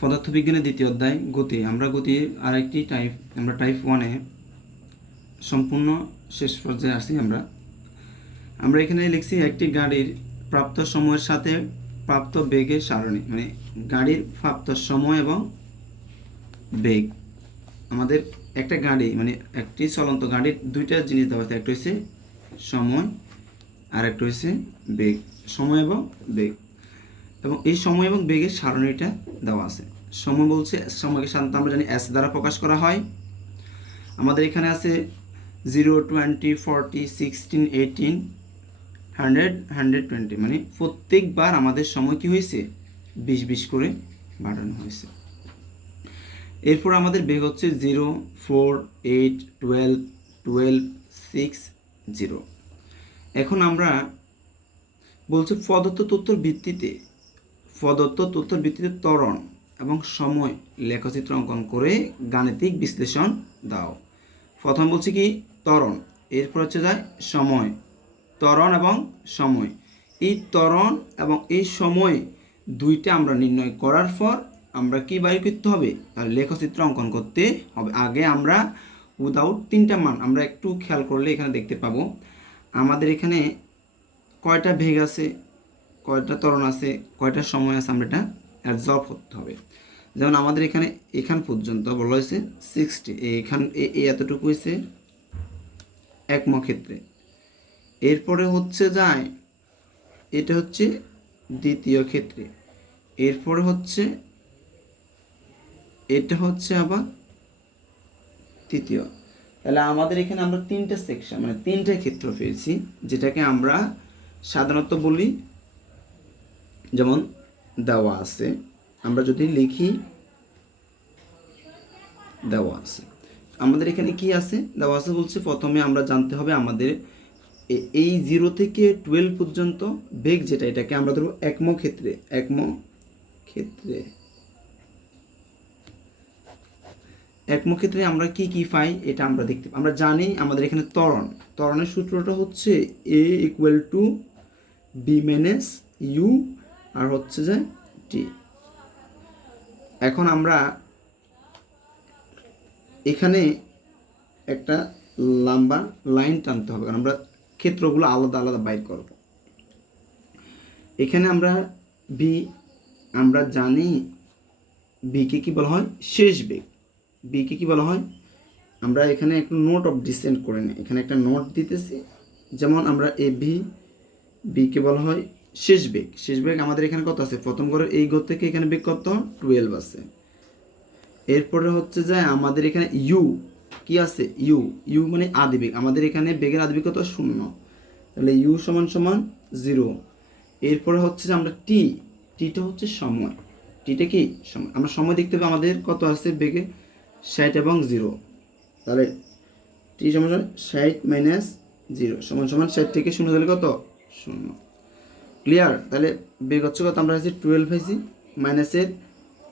পদার্থবিজ্ঞানের দ্বিতীয় অধ্যায় গতি। আমরা গতির আরেকটি টাইপ, আমরা টাইপ 1-এ সম্পূর্ণ শেষ পর্যায়ে আসি। আমরা এখানে লিখছি একটি গাড়ির প্রাপ্ত সময়ের সাথে প্রাপ্ত বেগের সারণী, মানে গাড়ির প্রাপ্ত সময় এবং বেগ। আমাদের একটা গাড়ি মানে একটি চলন্ত গাড়ির দুইটা জিনিস দেওয়া আছে, একটা হচ্ছে সময় আর একটা হচ্ছে বেগ, সময় এবং বেগ। এবং এই সময় এবং বেগের সারণীটা দেওয়া আছে। সময় বলছে, সময়কে সাধারণত আমরা জানি এস দ্বারা প্রকাশ করা হয়। আমাদের এখানে আছে 0, 20, 40, 16, 18, 100, 120, মানে প্রত্যেকবার আমাদের সময় কি হয়েছে 20 করে বাড়ানো হয়েছে। এরপর আমাদের বেগ হচ্ছে 0, 4, 8, 12, 12, 6, 0। এখন আমরা বলছি প্রদত্ত তথ্যের ভিত্তিতে ত্বরণ এবং সময় লেখচিত্র অঙ্কন করে গাণিতিক বিশ্লেষণ দাও। প্রথম বলছি কি ত্বরণ, এরপর হচ্ছে যায় সময়। ত্বরণ এবং সময়, এই ত্বরণ এবং এই সময় দুইটা আমরা নির্ণয় করার পর আমরা কি বাইর করতে হবে, তার লেখচিত্র অঙ্কন করতে হবে। আগে আমরা উইদাউট তিনটা মান আমরা একটু খেয়াল করলে এখানে দেখতে পাবো আমাদের এখানে কয়টা বেগ আছে, কয়টা ত্বরণ আছে, কয়টা সময় আছে, আমরা এটা অ্যাবজর্ব করতে হবে। যেমন আমাদের এখান পর্যন্ত বলা হয়েছে 60, এতটুকু হয়েছে একম ক্ষেত্রে। এরপরে হচ্ছে যায় এটা হচ্ছে দ্বিতীয় ক্ষেত্রে, এরপরে হচ্ছে এটা হচ্ছে আবার তৃতীয়। তাহলে আমাদের এখানে আমরা তিনটা সেকশন মানে তিনটা ক্ষেত্র পেয়েছি, যেটাকে আমরা সাধারণত বলি, যেমন দেওয়া আছে, আমরা যদি লিখি দেওয়া আছে, আমাদের এখানে কি আছে দেওয়া আছে বলছে প্রথমে আমরা জানতে হবে আমাদের এই 0 থেকে 12 পর্যন্ত বেগ যেটা, এটাকে আমরা ধরবো একম ক্ষেত্রে। একম ক্ষেত্রে আমরা কি কি পাই এটা আমরা দেখতে, আমরা জানি আমাদের এখানে ত্বরণের সূত্রটা হচ্ছে a = b - u আর হচ্ছে যে t। এখন আমরা এখানে একটা লম্বা লাইন টানতে হবে, কারণ আমরা ক্ষেত্রগুলো আলাদা আলাদা বাইর করব। এখানে আমরা জানি বিকে কি বলা হয়, শেষ বেগ। বিকে কি বলা হয়, আমরা এখানে একটু নোট অফ ডিসেন্ট করে নিই, এখানে একটা নোট দিতেছি। যেমন আমরা বিকে বলা হয় শেষ বেগ। আমাদের এখানে কত আছে, প্রথম ঘরের এই ঘর থেকে এখানে বেগ কত 12 আছে। এরপরে হচ্ছে যে আমাদের এখানে ইউ কি আছে, ইউ মানে আদিবেগ। আমাদের এখানে বেগের আদিবেগ কত 0, তাহলে ইউ = 0। এরপরে হচ্ছে যে আমরা টিটা হচ্ছে সময়, টিটা কি সময়। আমরা সময় দেখতে পাবো আমাদের কত আছে বেগে 60 এবং 0, তাহলে টি = 60 - 0 = 60 থেকে 0 দিলে কত 0। ক্লিয়ার? তাহলে বেগ হচ্ছে কত, আমরা হচ্ছে 12 পাইছি, মাইনাসের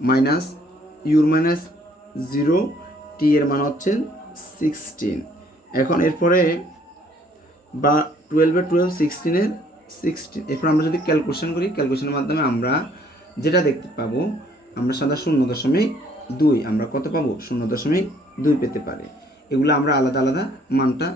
মাইনাস, ইউর -0, টি এর মান হচ্ছে 16। এখন এরপরে বা 12 16 এরপর আমরা যদি ক্যালকুলেশন করি, ক্যালকুলেশনের মাধ্যমে আমরা যেটা দেখতে পাবো, আমরা সাদা 0.2 আমরা কত পাবো 0.2 পেতে পারি। এগুলো আমরা আলাদা আলাদা মানটা